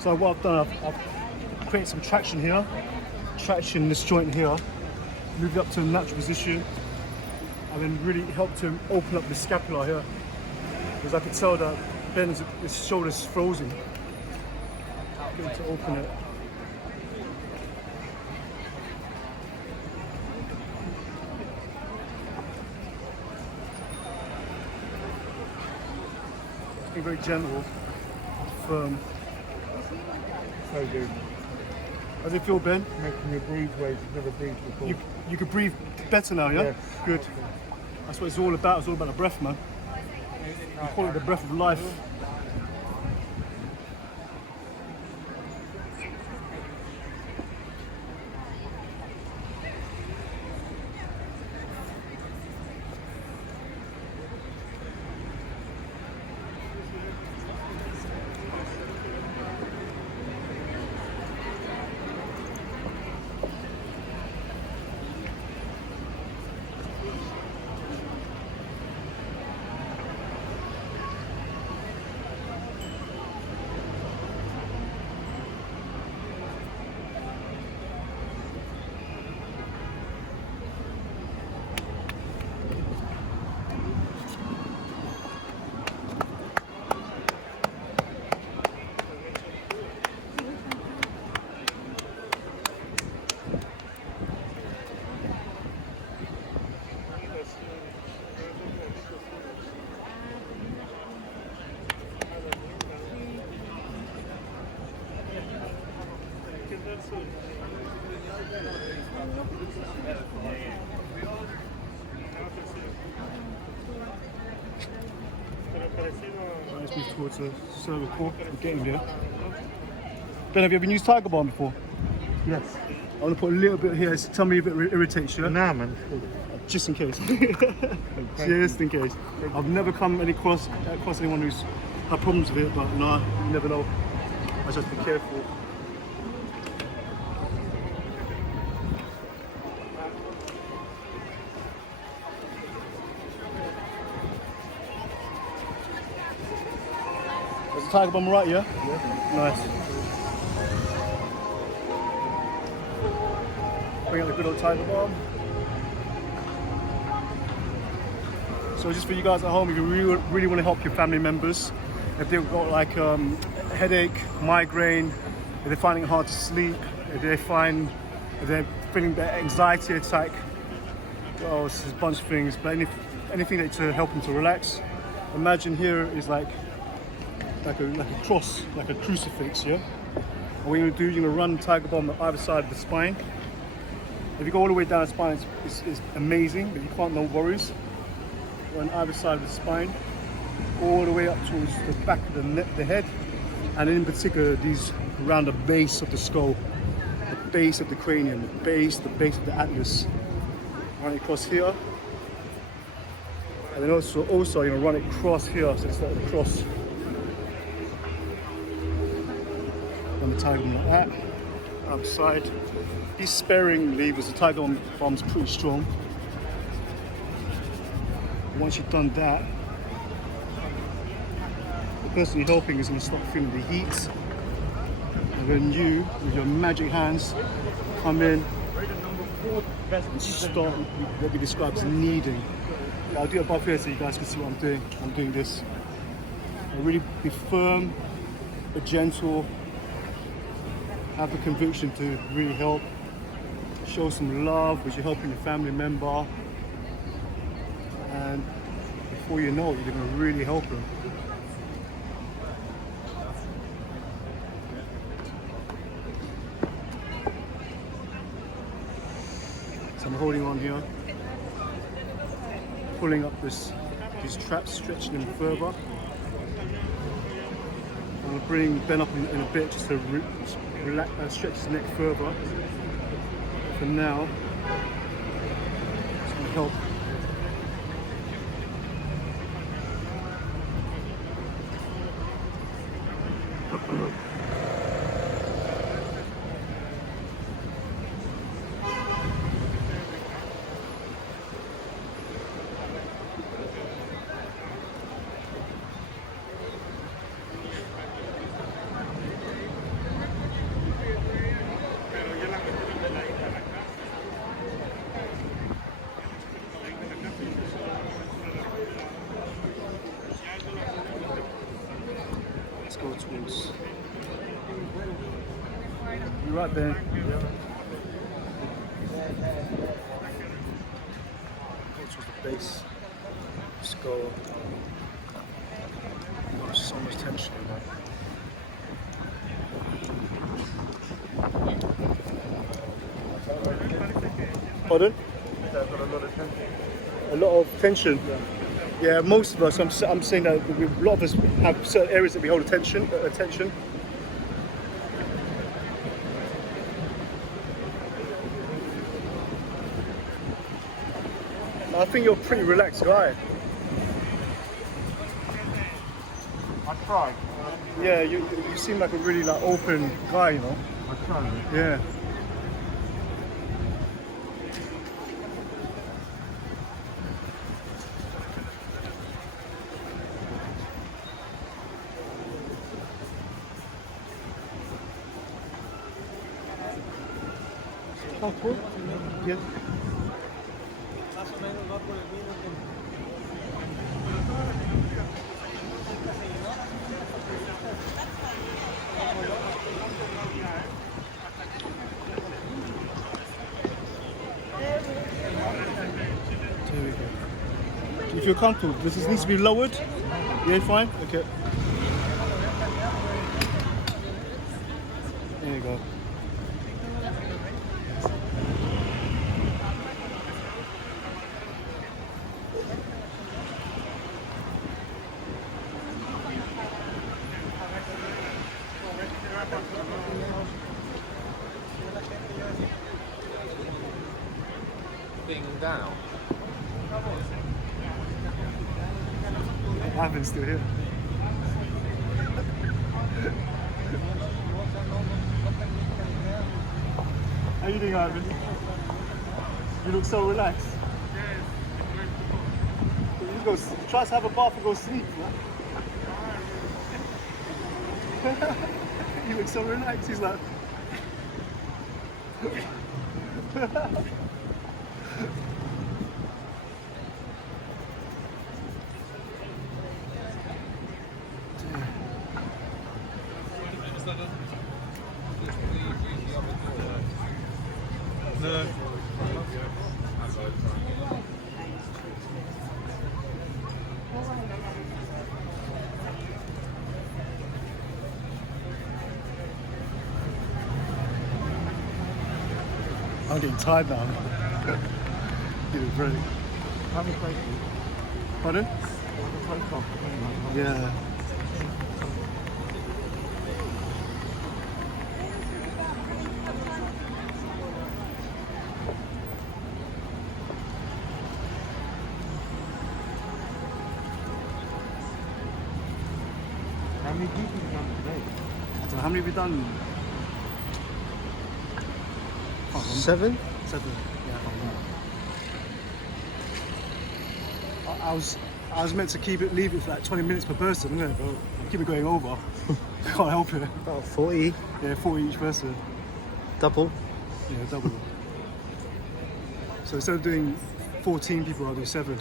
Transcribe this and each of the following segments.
So what I've done, I've created some traction here, traction in this joint here, moved up to a natural position, and then really helped him open up the scapula here, because I could tell that Ben's his shoulder's frozen. Getting to open it. Being very gentle, firm. So good. How does it feel, Ben? Making you breathe ways you've never breathed before. You can breathe better now, yeah? Yes. Good. That's what it's all about. It's all about the breath, man. We call it the breath of life. Let's move towards the cervical. We're getting there. Ben, have you ever used Tiger Balm before? Yes. I want to put a little bit here. So tell me if it irritates you. Nah, man. Just in case. Just in case. I've never come across anyone who's had problems with it, but nah, you never know. I just be careful. There's a Tiger Balm right here? Yeah. Nice. Bring out the good old Tiger Balm. So just for you guys at home, if you really want to help your family members, if they've got like headache, migraine, if they're finding it hard to sleep, if they're feeling that anxiety attack, well, it's a bunch of things, but anything that to help them to relax. Imagine here is like a cross, like a crucifix, yeah? And what you're gonna do, you're gonna run Tiger Balm on either side of the spine. If you go all the way down the spine, it's amazing, but you can't, no worries. On either side of the spine, all the way up towards the back of the head, and in particular these around the base of the skull, the base of the cranium, the base of the atlas. Run it across here, and then also you're gonna run it across here, so it's like a cross. Run the Tiger Balm like that, outside. These sparing levers, the Tiger Balm's pretty strong. Once you've done that, the person you're helping is going to stop feeling the heat, and then you, with your magic hands, come in and start what we describe as kneading. I'll do it above here so you guys can see what I'm doing. I'm doing this. And really be firm, but gentle. Have the conviction to really help. Show some love, which you're helping a family member. And before you know it, you're going to really help them. So I'm holding on here, pulling up these traps, stretching them further. I'll bring Ben up in a bit just to stretch his neck further. For now, it's going to help. Let's go towards. You're right there. Yeah. Go towards the base. Let's go. Oh, so much tension in that. Pardon? A lot of tension. Yeah, most of us. I'm saying that a lot of us have certain areas that we hold attention. I think you're a pretty relaxed guy. I try. Yeah, you seem like a really like open guy, you know. I try. Yeah. Comfortable? Yeah. There we go. Do you feel comfortable? Does this need to be lowered? Yeah, fine? Okay. There you go. Being down. Ivan's still here. How you doing, Ivan? You look so relaxed. You go try to have a bath and go sleep. Yeah? You look so relaxed. He's like. No. I'm getting tired now. Getting ready. Have a break. Pardon? Have a break off. Yeah. How many people have you done today? I don't know, how many have we done? Can't remember. 7? 7. Yeah, I can't remember. I was meant to leave it for like 20 minutes per person, isn't it? But I keep it going over. Can't help it. About 40. Yeah, 40 each person. Double. Yeah, double. So instead of doing 14 people, I'll do 7.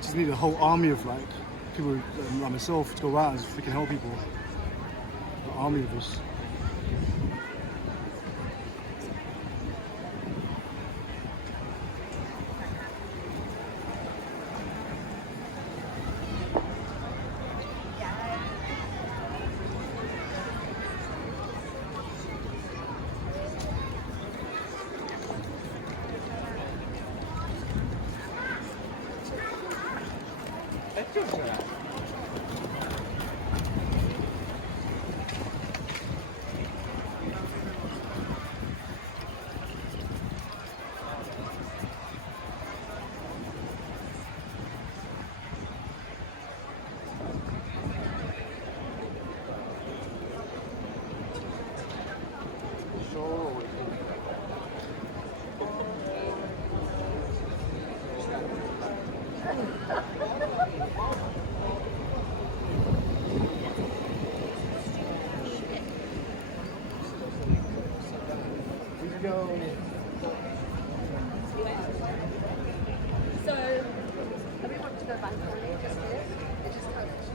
Just need a whole army of like people like myself to go out and freaking help people. An army of us. So, we want to go back on it, just here. It just touched.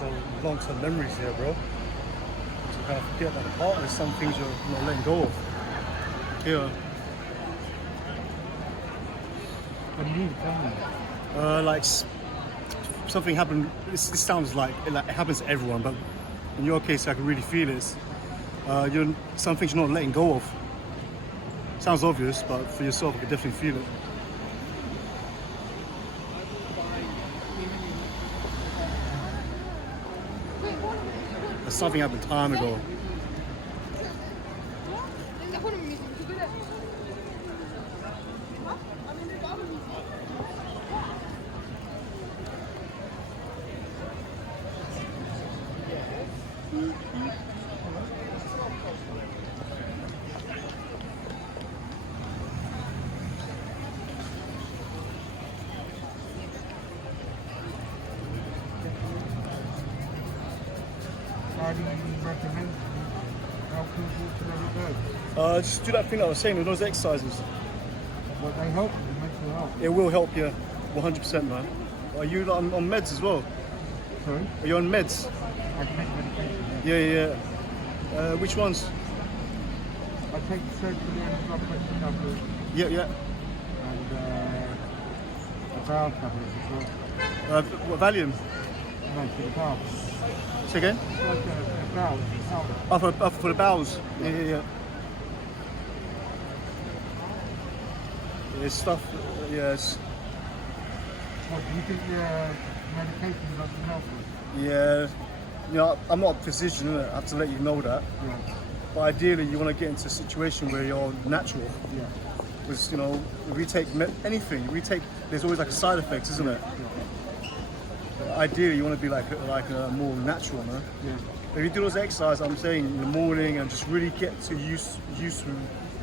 There's long-term memories here, bro. So kind of forget that apart. There's some things you're not letting go of. Here. What do you mean? Tell me. Like something happened. This sounds like it happens to everyone, but in your case, I can really feel it. You're some things you're not letting go of. Sounds obvious, but for yourself, I can definitely feel it. Something happened time ago. to let it go? Just do that thing that I was saying with those exercises. Well, they help you, it makes you help. It will help you, 100%, man. Are you on meds as well? Sorry? Are you on meds? I take medication, Yeah. Which ones? I take sertraline, blood pressure tablets, Yeah. and a bowel tablet as well. What, Valium? No, for the bowel. Say again? Like a bowel. For the bowels. Yeah. There's stuff, yes. What, do you think medication doesn't help us? Yeah. You know, I'm not a physician, innit? I have to let you know that. Yeah. But ideally, you want to get into a situation where you're natural. Yeah. Because, you know, if we take anything, there's always like a side effect, isn't it? Ideally, you want to be like a more natural, man. Yeah. If you do those exercises, I'm saying in the morning, and just really get to used to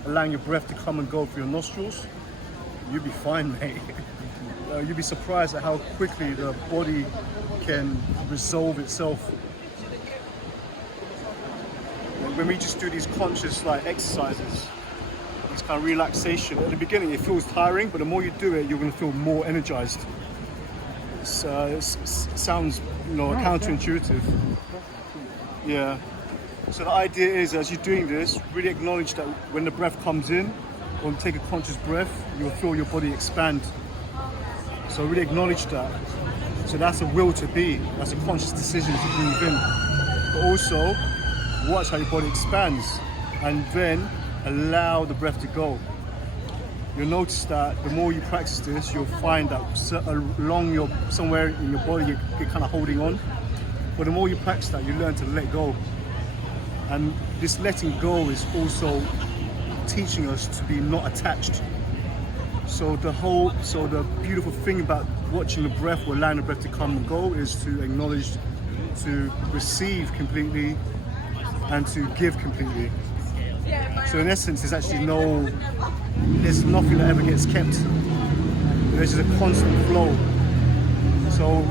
allowing your breath to come and go through your nostrils, you'll be fine, mate. You'll be surprised at how quickly the body can resolve itself. When we just do these conscious like exercises, this kind of relaxation, at the beginning it feels tiring, but the more you do it, you're going to feel more energized. It sounds, you know, counterintuitive. Yeah. So the idea is, as you're doing this, really acknowledge that when the breath comes in, or take a conscious breath, you'll feel your body expand. So really acknowledge that. So that's a will to be. That's a conscious decision to breathe in. But also, watch how your body expands, and then allow the breath to go. You'll notice that the more you practice this, you'll find that somewhere in your body you're kind of holding on. But the more you practice that, you learn to let go. And this letting go is also teaching us to be not attached. So the beautiful thing about watching the breath or allowing the breath to come and go is to acknowledge, to receive completely, and to give completely. So in essence, there's nothing that ever gets kept. There's just a constant flow. So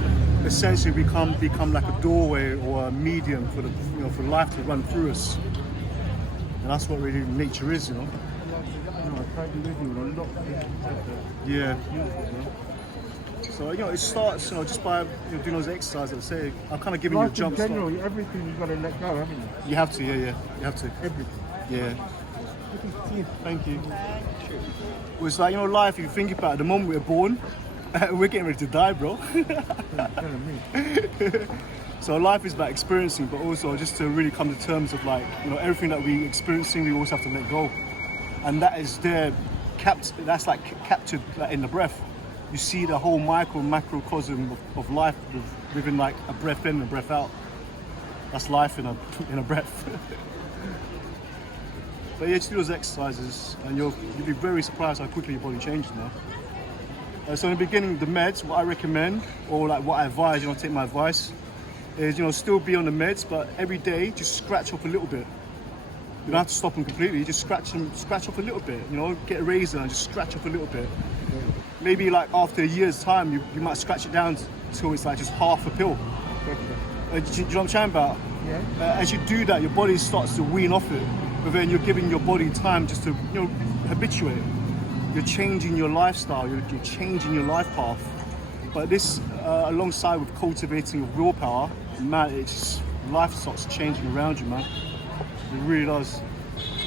essentially, we become like a doorway or a medium for life to run through us. And that's what really nature is, you know. I totally with you on a lot of things. Yeah. So it starts, just by doing those exercises. I say, I'm kind of giving you a Life jump in start. general, everything you've got to let go, haven't you? You have to, yeah. You have to. Everything. Yeah. Thank you. Well, it's like, life, if you think about it, the moment we're born, we're getting ready to die, bro. Telling me. So life is about experiencing, but also just to really come to terms of everything that we're experiencing, we also have to let go. And that is that's captured in the breath. You see the whole macrocosm of life within like a breath in and a breath out. That's life in a breath. But yeah, just do those exercises, and you'll be very surprised how quickly your body changes now. So in the beginning, the meds, what I recommend, or like what I advise, take my advice, is still be on the meds, but every day just scratch off a little bit. You don't have to stop them completely. Just scratch off a little bit. Get a razor and just scratch off a little bit. Maybe like after a year's time, you might scratch it down till it's like just half a pill. Do you know what I'm chatting about? Yeah. As you do that, your body starts to wean off it, but then you're giving your body time just to habituate. You're changing your lifestyle. You're changing your life path. But this, alongside with cultivating of willpower, man, life starts changing around you, man. It really does.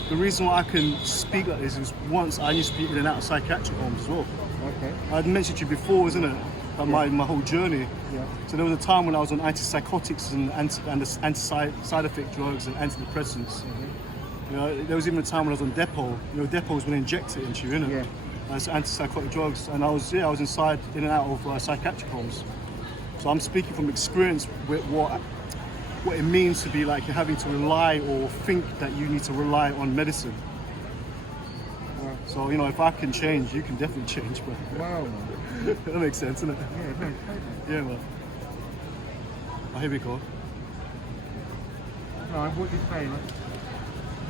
The reason why I can speak like this is once I used to be in and out of psychiatric homes as well. Okay. I'd mentioned to you before, isn't it? About my whole journey. Yeah. So there was a time when I was on antipsychotics and anti-side effect drugs and antidepressants. Mm-hmm. There was even a time when I was on Depo. Depo's when they inject it into you, innit? Yeah. It's antipsychotic drugs, and I was in and out of psychiatric homes. So I'm speaking from experience with what it means to be like you're having to rely or think that you need to rely on medicine. Wow. So if I can change, you can definitely change. But Wow. that makes sense, doesn't it? Yeah, no, totally. Yeah, man. Oh, here we go. No, what you're saying,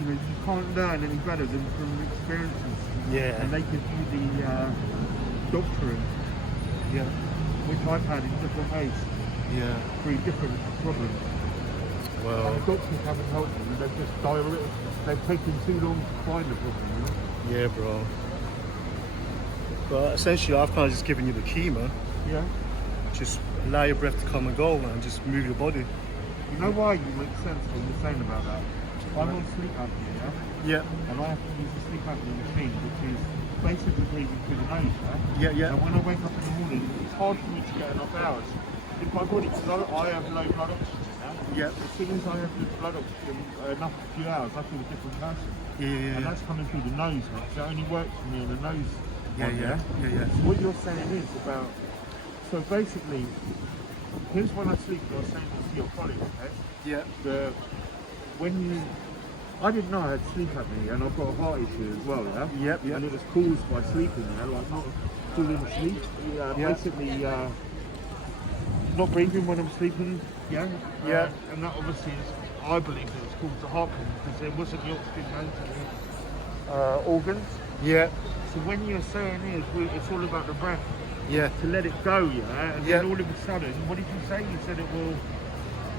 you can't learn any better than from experiences. Yeah. And they give you the doctrine, Yeah. which I've had in different ways, Yeah. through different problems. Well. And the doctors haven't helped me, they've just diluted they've taken too long to find the problem. You know? Yeah, bro. But essentially, I've kind of just given you the key, man. Yeah. Just allow your breath to come and go, and just move your body. You know why you make sense what you're saying about that? I'm on sleep apnea, Yeah, and I have to use a sleep apnea machine, which is basically breathing through the nose. yeah. And when I wake up in the morning, it's hard for me to get enough hours. If my body's low, I have low blood oxygen. Yeah. As soon as I have good blood oxygen, enough few hours, I feel a different person. Yeah. And that's coming through the nose, right? So it only works for me on the nose. Yeah. So what you're saying is about, so basically, here's when I sleep, I was saying this to your colleague, okay? Yeah. When you, I didn't know I had sleep apnea, and I've got a heart issue as well, yeah? Yep. And it was caused by sleeping, like not falling asleep, basically not breathing when I'm sleeping, yeah? Yeah. And that obviously is, I believe it was caused a heart problem because there wasn't the oxygen going to the organs. Yeah. So when you're saying is, it's all about the breath, Yeah. to let it go, yeah? And Yeah. then all of a sudden, what did you say? You said it will...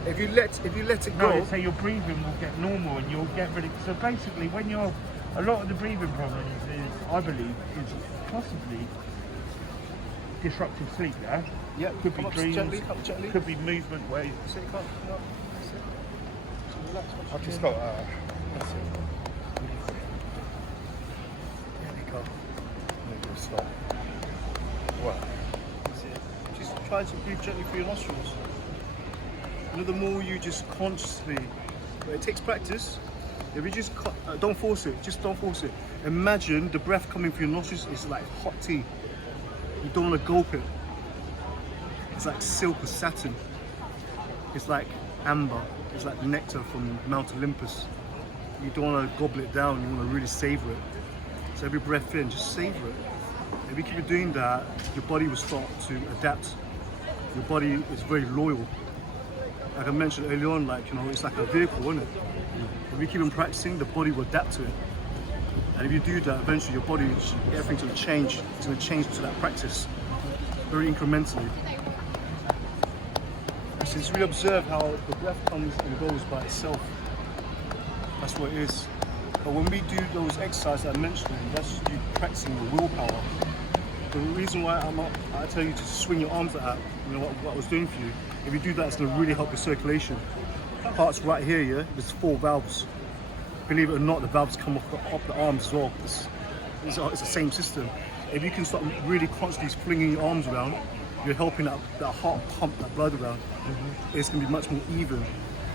If you let it No, go. so your breathing will get normal and you'll get rid of... So basically, when you're... A lot of the breathing problems is, I believe, is possibly disruptive sleep, yeah? Yeah. Could be Come up dreams, gently. could be movement ways. Sit, come up. That's it. So relax. I've just got... That's it. There we go. Maybe we'll stop. What? That's it. Just try to breathe gently through your nostrils. You know, the more you just consciously, but it takes practice. If you just don't force it, just don't force it. Imagine the breath coming through your nostrils is like hot tea. You don't want to gulp it. It's like silk or satin. It's like amber. It's like nectar from Mount Olympus. You don't want to gobble it down. You want to really savor it. So every breath in, just savor it. If you keep doing that, your body will start to adapt. Your body is very loyal. Like I mentioned earlier on, like, you know, it's like a vehicle, isn't it? If you keep on practicing, the body will adapt to it. And if you do that, eventually your body, everything's going to change. It's going to change to that practice, very incrementally. So just really observe how the breath comes and goes by itself. That's what it is. But when we do those exercises I mentioned, that's you practicing the willpower. The reason why I tell you to swing your arms like that, you know what I was doing for you. If you do that, it's going to really help your circulation. Parts right here, yeah, there's 4 valves. Believe it or not, the valves come off the arms as well. It's the same system. If you can start really constantly flinging your arms around, you're helping that heart pump that blood around. It's going to be much more even.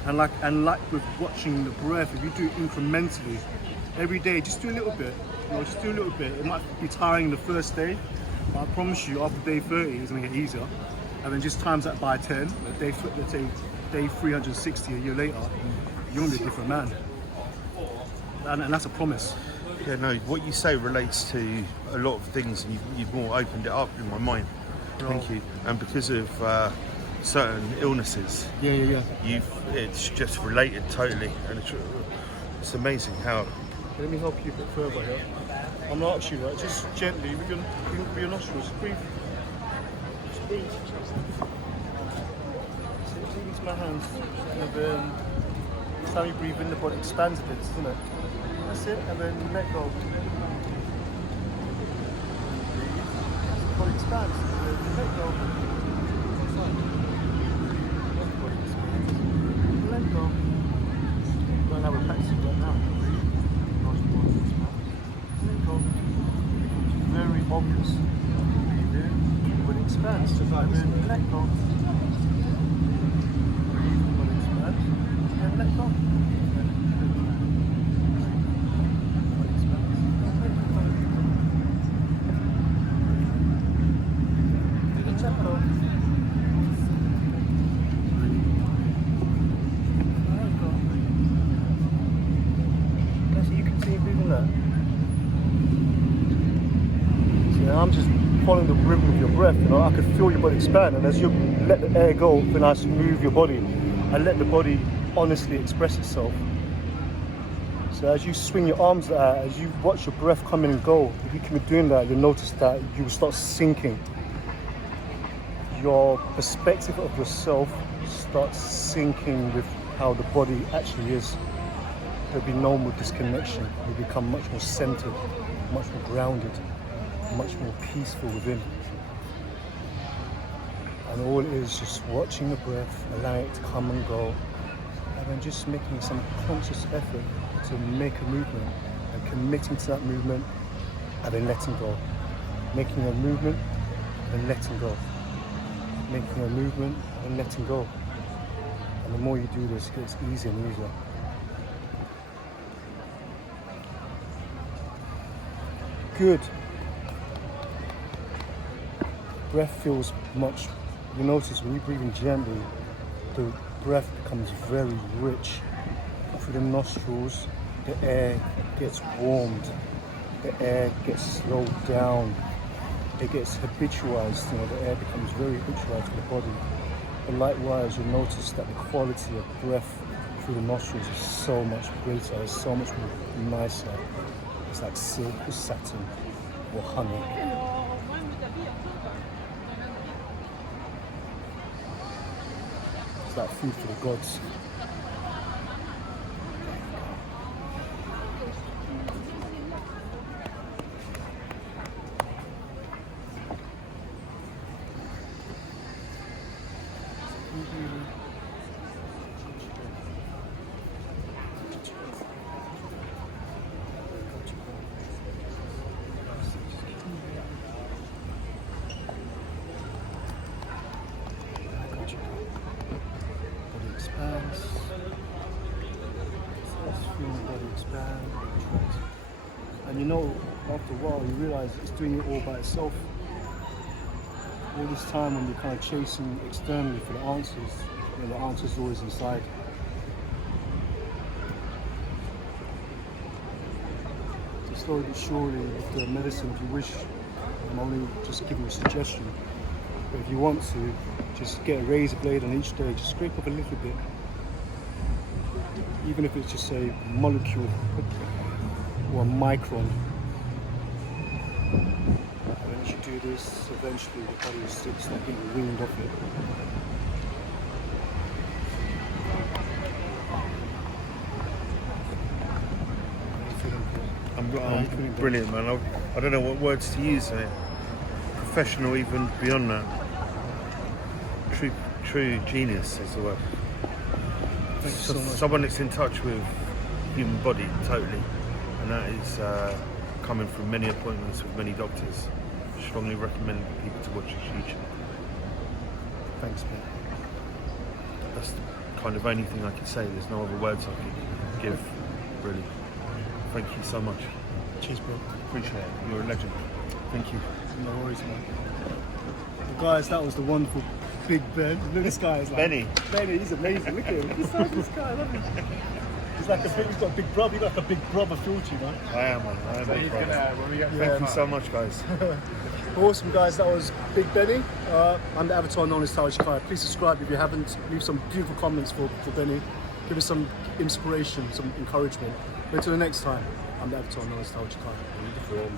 And like with watching the breath, if you do it incrementally, every day, just do a little bit. You know, just do a little bit. It might be tiring the first day, but I promise you, after day 30, it's going to get easier. And then just times that by 10, let's say day 360 a year later, you're going to be a different man. And that's a promise. Yeah, no, what you say relates to a lot of things, and you've more opened it up in my mind. Thank you. And because of certain illnesses, Yeah. it's just related totally, and it's amazing how. Let me help you a bit further here. I'm not actually right, just gently with your nostrils. Breathe. Just breathe. So breathe into my hands. And then each time you breathe in, the body expands a bit, doesn't it? That's it, and then let go. The body expands, and then let go. Body expands. Let go. Right now we're practicing right now. Let go. It's very obvious. Breathe in, body expands, and then let go. Breathe, body expands, and let go. I'm just following the rhythm of your breath, you know, I could feel your body expand, and as you let the air go, then I move your body and let the body honestly express itself. So as you swing your arms out, as you watch your breath come in and go, if you keep doing that, you'll notice that you will start sinking. Your perspective of yourself starts sinking with how the body actually is. there'll be no more disconnection. You'll become much more centered, much more grounded, much more peaceful within. And all it is just watching the breath, allowing it to come and go, and then just making some conscious effort to make a movement and committing to that movement and then letting go. Making a movement and then letting go. Making a movement and letting go. And the more you do this, it gets easier and easier. Good. Breath feels much, you notice when you breathe in gently, the breath becomes very rich. Through the nostrils, the air gets warmed, the air gets slowed down, it gets habitualized, the air becomes very habitualized to the body. And likewise, you'll notice that the quality of breath through the nostrils is so much greater, it's so much more nicer. It's like silk or satin or honey. It's like food for the gods. Body expands. Let's feel the body expand. And after a while, you realize it's doing it all by itself. All this time when you're kind of chasing externally for the answers, the answer's always inside. So slowly but surely, with the medicine, if you wish, I'm only just giving you a suggestion. But if you want to, just get a razor blade on each day, just scrape up a little bit. Even if it's just a molecule or a micron. And once you do this, eventually the body will start getting weaned off it. I'm brilliant, man. I don't know what words to use, mate. Professional, even beyond that. True genius is the word. Thank you so much. Someone that's in touch with human body totally, and that is coming from many appointments with many doctors. Strongly recommend people to watch his YouTube. Thanks, man. That's the kind of only thing I can say. There's no other words I could give, really. Thank you so much. Cheers, bro. Appreciate it. You're a legend. Thank you. No worries, man. Well, guys, that was the wonderful Big Ben. Look at this guy. Is like, Benny, he's amazing. Look at him. Besides this guy, I love him. He's got a big brother. He's like a big brother feel to you, man. I am, man. I am. So he's gonna, when we get Thank you so much, guys. Awesome, guys. That was Big Benny. I'm the avatar known as Tao Chi Kai. Please subscribe if you haven't. Leave some beautiful comments for Benny. Give us some inspiration, some encouragement. Until the next time, I'm the avatar known as Tao Chi Kai.